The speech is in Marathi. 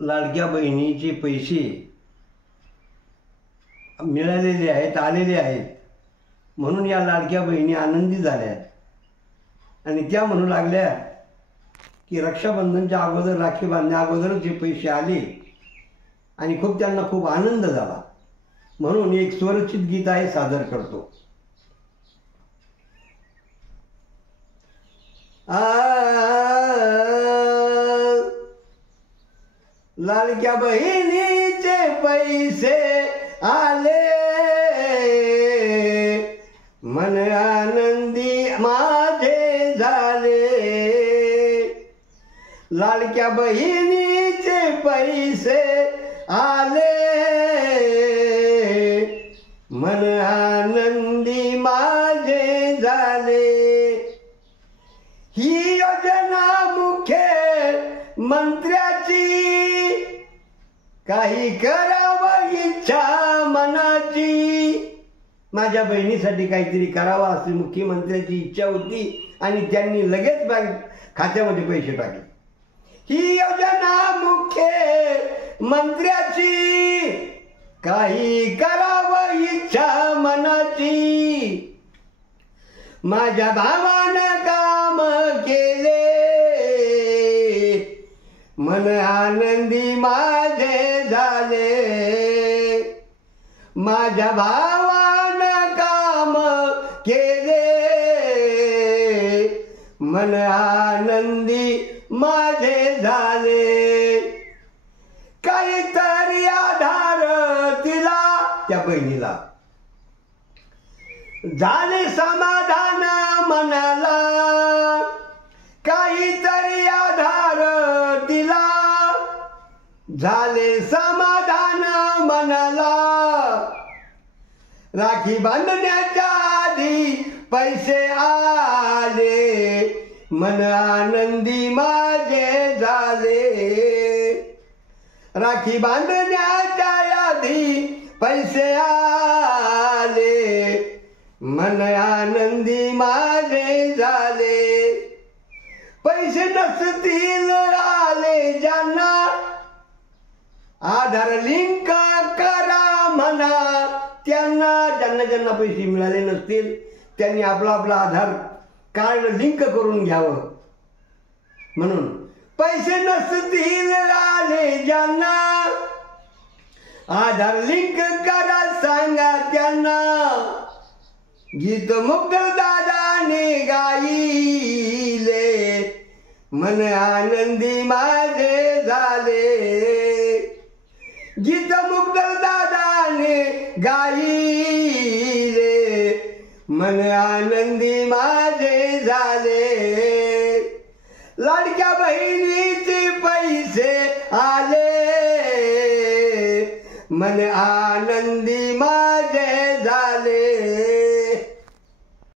लाडक्या बहिणीचे पैसे मिळालेले आहेत, आलेले आहेत, म्हणून या लाडक्या बहिणी आनंदी झाल्या आणि त्या म्हणू लागल्या की रक्षाबंधनच्या अगोदर, राखी बांधण्या अगोदरच हे पैसे आले आणि त्यांना खूप आनंद झाला. म्हणून एक स्वरचित गीत आहे, सादर करतो. लाडक्या बहिणीचे पैसे आले, मन आनंदी माझे झाले. लाडक्या बहिणीचे पैसे आले, मन आनंदी माझे झाले. ही योजना मुख्यमंत्र्याची, काही करावं इच्छा मनाची. माझ्या बहिणीसाठी काहीतरी करावं अशी मुख्यमंत्र्याची इच्छा होती आणि त्यांनी लगेच बँक खात्यामध्ये पैसे टाकले. ही योजना मुख्यमंत्र्याची, काही करावं इच्छा मनाची. माझ्या भावानं काम केले, मन आनंदी माझे झाले. माझ्या भावानं काम केले, मन आनंदी माझे झाले. काहीतरी आधार तिला, त्या बहिणीला झाले समाधान मनाला. काहीतरी आधार तिला, झाले समाधान मनाला. राखी बांधण्याच्या आधी पैसे आले, मन आनंदी माझे झाले. राखी बांधण्याच्या आधी पैसे आले, मन आनंदी माझे झाले. पैसे नसतील आले ज्यांना, आधार लिंक करा म्हणा त्यांना. ज्यांना पैसे मिळाले नसतील त्यांनी आपला आधार कार्ड लिंक करून घ्यावं. म्हणून पैसे नसतील आले ज्यांना, आधार लिंक करा सांगा त्यांना. गीत मुक्तल दादाने गाईले, मन आनंदी माझे झाले. गीत मुक्तल दादाने गाईले, मन आनंदी माझे झाले. लाडक्या बहिणीचे पैसे आले, मन आनंदी माझे